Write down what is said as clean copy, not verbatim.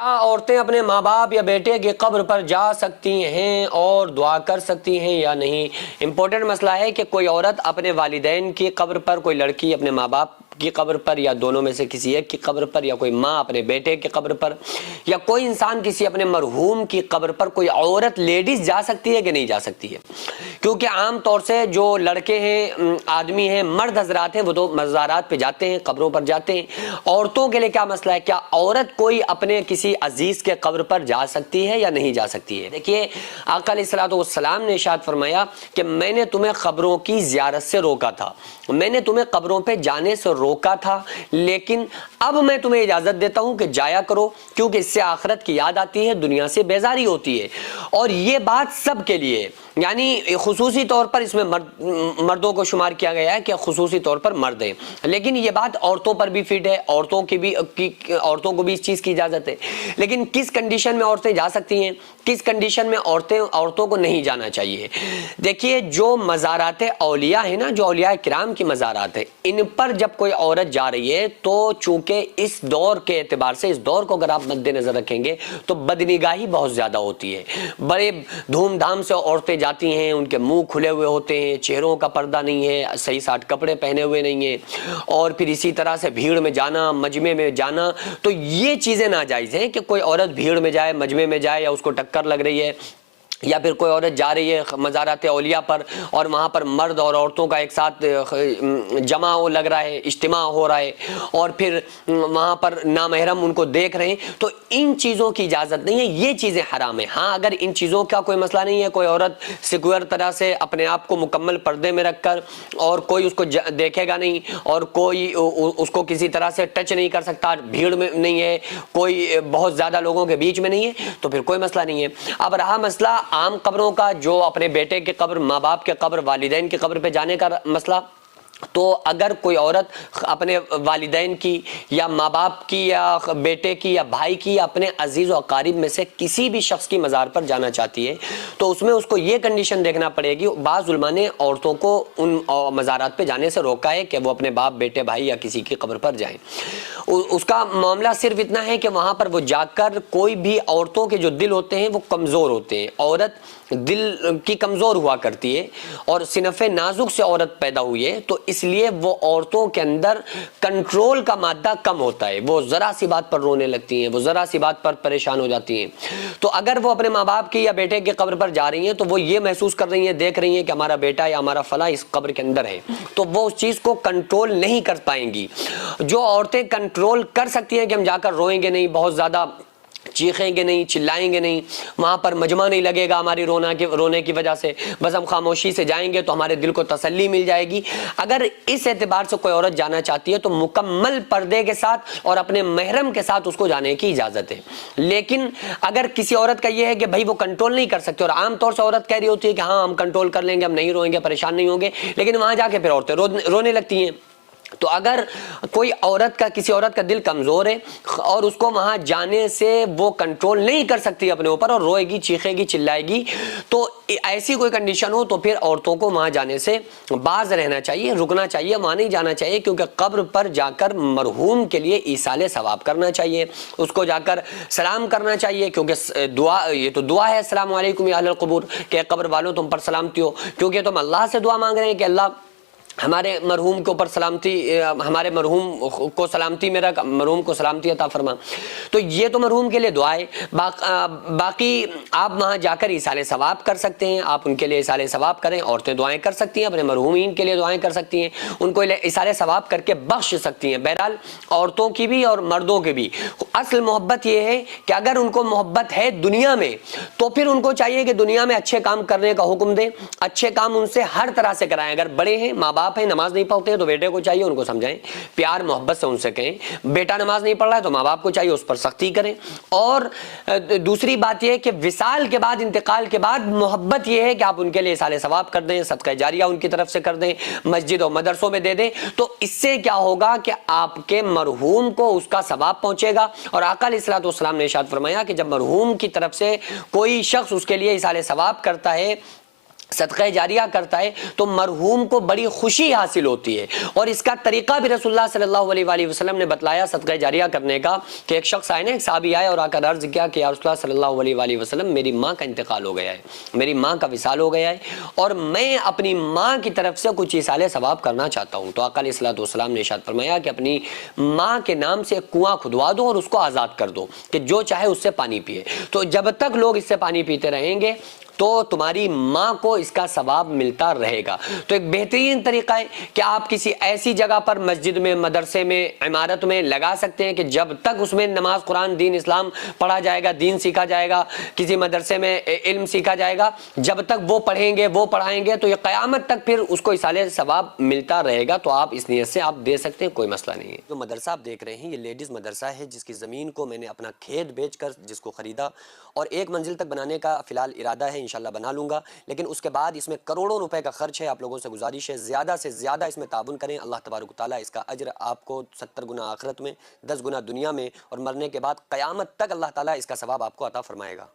کیا عورتیں اپنے ماں باپ یا بیٹے کی قبر پر جا سکتی ہیں اور دعا کر سکتی ہیں یا نہیں؟ امپورٹنٹ مسئلہ ہے کہ کوئی عورت اپنے والدین کی قبر پر، کوئی لڑکی اپنے ماں باپ کی قبر پر یا دونوں میں سے کسی ایک کی قبر پر، یا کوئی ماں اپنے بیٹے کی قبر پر، یا کوئی انسان کسی اپنے مرحوم کی قبر پر، کوئی عورت لیڈیز جا سکتی ہے کہ نہیں جا سکتی ہے؟ کیونکہ عام طور سے جو لڑکے ہیں، آدمی ہیں، مرد حضرات ہیں، وہ تو مزارات پہ جاتے ہیں، قبروں پر جاتے ہیں۔ عورتوں کے لیے کیا مسئلہ ہے؟ کیا عورت کوئی اپنے کسی عزیز کے قبر پر جا سکتی ہے یا نہیں جا سکتی ہے؟ دیکھیے، آقا علیہ الصلوۃ والسلام نے ارشاد فرمایا کہ میں نے تمہیں قبروں کی زیارت سے روکا تھا، میں نے تمہیں قبروں پہ جانے سے روکا تھا، لیکن اب میں تمہیں اجازت دیتا ہوں کہ جایا کرو، کیونکہ اس سے آخرت کی یاد آتی ہے، دنیا سے بیزاری ہوتی ہے۔ اور یہ بات سب کے لیے، یعنی خصوصی طور پر اس میں مردوں کو شمار کیا گیا ہے کہ خصوصی طور پر مرد ہیں، لیکن یہ بات عورتوں پر بھی فٹ ہے، عورتوں کو بھی اس چیز کی اجازت ہے۔ لیکن کس کنڈیشن میں عورتیں جا سکتی ہیں، کس کنڈیشن میں عورتوں کو نہیں جانا چاہیے؟ دیکھیے، جو مزارات اولیاء ہیں نا، جو اولیاء کرام کی مزارات ہیں، ان پر جب کوئی عورت جا رہی ہے تو چونکہ اس دور کے اعتبار سے، اس دور کو اگر آپ مد نظر رکھیں گے تو بدنگاہی بہت زیادہ ہوتی ہے۔ بڑے دھوم دھام سے عورتیں جاتی ہیں، ان کے منہ کھلے ہوئے ہوتے ہیں، چہروں کا پردہ نہیں ہے، صحیح ساٹھ کپڑے پہنے ہوئے نہیں ہیں، اور پھر اسی طرح سے بھیڑ میں جانا، مجمع میں جانا، تو یہ چیزیں ناجائز ہیں کہ کوئی عورت بھیڑ میں جائے، مجمع میں جائے، یا اس کو ٹکر لگ رہی ہے، یا پھر کوئی عورت جا رہی ہے مزارات اولیاء پر اور وہاں پر مرد اور عورتوں کا ایک ساتھ جمع لگ رہا ہے، اجتماع ہو رہا ہے، اور پھر وہاں پر نامحرم ان کو دیکھ رہے ہیں، تو ان چیزوں کی اجازت نہیں ہے، یہ چیزیں حرام ہیں۔ ہاں، اگر ان چیزوں کا کوئی مسئلہ نہیں ہے، کوئی عورت سیکولر طرح سے اپنے آپ کو مکمل پردے میں رکھ کر، اور کوئی اس کو دیکھے گا نہیں، اور کوئی اس کو کسی طرح سے ٹچ نہیں کر سکتا، بھیڑ میں نہیں ہے، کوئی بہت زیادہ لوگوں کے بیچ میں نہیں ہے، تو پھر کوئی مسئلہ نہیں ہے۔ اب رہا مسئلہ عام قبروں کا، جو اپنے بیٹے کی قبر، ماں باپ کی قبر، والدین کی قبر پہ جانے کا مسئلہ، تو اگر کوئی عورت اپنے والدین کی یا ماں باپ کی یا بیٹے کی یا بھائی کی یا اپنے عزیز و اقارب میں سے کسی بھی شخص کی مزار پر جانا چاہتی ہے، تو اس میں اس کو یہ کنڈیشن دیکھنا پڑے گی۔ بعض علماء نے عورتوں کو ان مزارات پہ جانے سے روکا ہے کہ وہ اپنے باپ، بیٹے، بھائی یا کسی کی قبر پر جائیں۔ اس کا معاملہ صرف اتنا ہے کہ وہاں پر وہ جا کر، کوئی بھی عورتوں کے جو دل ہوتے ہیں وہ کمزور ہوتے ہیں، عورت دل کی کمزور ہوا کرتی ہے، اور صنف نازک سے عورت پیدا ہوئی ہے، تو اس لیے وہ عورتوں کے اندر کنٹرول کا مادہ کم ہوتا ہے، وہ ذرا سی بات پر رونے لگتی ہیں، وہ ذرا سی بات پر پریشان ہو جاتی ہیں۔ تو اگر وہ اپنے ماں باپ کی یا بیٹے کی قبر پر جا رہی ہیں تو وہ یہ محسوس کر رہی ہیں، دیکھ رہی ہیں کہ ہمارا بیٹا یا ہمارا فلاں اس قبر کے اندر ہے، تو وہ اس چیز کو کنٹرول نہیں کر پائیں گی۔ جو عورتیں کنٹرول کر سکتی ہیں کہ ہم جا کر روئیں گے نہیں، بہت زیادہ چیخیں گے نہیں، چلائیں گے نہیں، وہاں پر مجمع نہیں لگے گا ہماری رونے کی وجہ سے، بس ہم خاموشی سے جائیں گے تو ہمارے دل کو تسلی مل جائے گی۔ اگر اس اعتبار سے کوئی عورت جانا چاہتی ہے تو مکمل پردے کے ساتھ اور اپنے محرم کے ساتھ اس کو جانے کی اجازت ہے۔ لیکن اگر کسی عورت کا یہ ہے کہ بھائی وہ کنٹرول نہیں کر سکتے، اور عام طور سے عورت کہہ رہی ہوتی ہے کہ ہاں ہم کنٹرول کر لیں گے، ہم نہیں روئیں گے، پریشان نہیں ہوں گے، لیکن وہاں جا کے پھر عورتیں رونے لگتی ہیں، تو اگر کوئی کسی عورت کا دل کمزور ہے اور اس کو وہاں جانے سے وہ کنٹرول نہیں کر سکتی اپنے اوپر، اور روئے گی، چیخے گی، چلائے گی، تو ایسی کوئی کنڈیشن ہو تو پھر عورتوں کو وہاں جانے سے باز رہنا چاہیے، رکنا چاہیے، وہاں نہیں جانا چاہیے، کیونکہ قبر پر جا کر مرحوم کے لیے ایصال ثواب کرنا چاہیے، اس کو جا کر سلام کرنا چاہیے، کیونکہ یہ تو دعا ہے، السلام علیکم یا اہل القبور، کہ قبر والوں تم پر سلامتی ہو، کیونکہ تم اللہ سے دعا مانگ رہے ہیں کہ اللہ ہمارے مرحوم کے اوپر سلامتی، ہمارے مرحوم کو سلامتی میں رکھ، مرحوم کو سلامتی عطا فرما، تو یہ تو مرحوم کے لیے دعا ہے۔ باقی آپ وہاں جا کر ایصال ثواب کر سکتے ہیں، آپ ان کے لیے ایصال ثواب کریں، عورتیں دعائیں کر سکتی ہیں، اپنے مرحومین کے لیے دعائیں کر سکتی ہیں، ان کو ایصال ثواب کر کے بخش سکتی ہیں۔ بہرحال عورتوں کی بھی اور مردوں کی بھی اصل محبت یہ ہے کہ اگر ان کو محبت ہے دنیا میں تو پھر ان کو چاہیے کہ دنیا میں اچھے کام کرنے کا حکم دیں، اچھے کام ان سے ہر طرح سے کرائیں۔ اگر بڑے ہیں، ماں باپ ہیں، نماز نہیں پڑھتے ہیں تو بیٹے کو چاہیے ان کو سمجھائیں، پیار محبت سے ان سے کہیں، بیٹا نماز نہیں پڑھ رہا ہے تو ماں باپ کو چاہیے اس پر سختی کریں۔ اور دوسری بات یہ ہے کہ وصال کے بعد، انتقال کے بعد محبت یہ ہے کہ آپ ان کے لیے ایصال ثواب کر دیں، صدقہ جاریہ ان کی طرف سے کر دیں، مسجد اور مدرسوں میں دے دیں، تو اس سے کیا ہوگا کہ آپ کے مرحوم کو اس کا ثواب پہنچے گا۔ اور آقا علیہ الصلوۃ والسلام نے ارشاد فرمایا کہ جب مرحوم کی طرف سے کوئی شخص اس کے لیے ایصال ثواب کرتا ہے صدقہ جاریہ کرتا ہے تو مرحوم کو بڑی خوشی حاصل ہوتی ہے، اور اس کا طریقہ بھی رسول اللہ صلی اللہ علیہ وآلہ وسلم نے بتلایا صدقہ جاریہ کرنے کا، کہ ایک شخص آئے نا، ایک صحابی آئے اور آ کر عرض کیا کہ یا رسول اللہ صلی اللہ علیہ وآلہ وسلم، میری ماں کا انتقال ہو گیا ہے، میری ماں کا وصال ہو گیا ہے، اور میں اپنی ماں کی طرف سے کچھ ایصال ثواب کرنا چاہتا ہوں۔ تو آقا علیہ الصلوۃ والسلام نے ارشاد فرمایا کہ اپنی ماں کے نام سے ایک کنواں کھدوا دو اور اس کو آزاد کر دو کہ جو چاہے اس سے پانی پیے، تو جب تک لوگ اس سے پانی پیتے رہیں گے تو تمہاری ماں کو اس کا ثواب ملتا رہے گا۔ تو ایک بہترین طریقہ ہے کہ آپ کسی ایسی جگہ پر مسجد میں، مدرسے میں، عمارت میں لگا سکتے ہیں کہ جب تک اس میں نماز، قرآن، دین اسلام پڑھا جائے گا، دین سیکھا جائے گا، کسی مدرسے میں علم سیکھا جائے گا، جب تک وہ پڑھیں گے، وہ پڑھائیں گے، تو یہ قیامت تک پھر اس کو ایصال ثواب ملتا رہے گا۔ تو آپ اس نیت سے آپ دے سکتے ہیں، کوئی مسئلہ نہیں ہے۔ جو مدرسہ آپ دیکھ رہے ہیں یہ لیڈیز مدرسہ ہے، جس کی زمین کو میں نے اپنا کھیت بیچ کر جس کو خریدا، اور 1 منزل تک بنانے کا فی الحال ارادہ ہے، انشاءاللہ بنا لوں گا، لیکن اس کے بعد اس میں کروڑوں روپے کا خرچ ہے۔ آپ لوگوں سے گزارش ہے زیادہ سے زیادہ اس میں تعاون کریں، اللہ تبارک و تعالیٰ اس کا اجر آپ کو 70 گنا آخرت میں، 10 گنا دنیا میں، اور مرنے کے بعد قیامت تک اللہ تعالیٰ اس کا ثواب آپ کو عطا فرمائے گا۔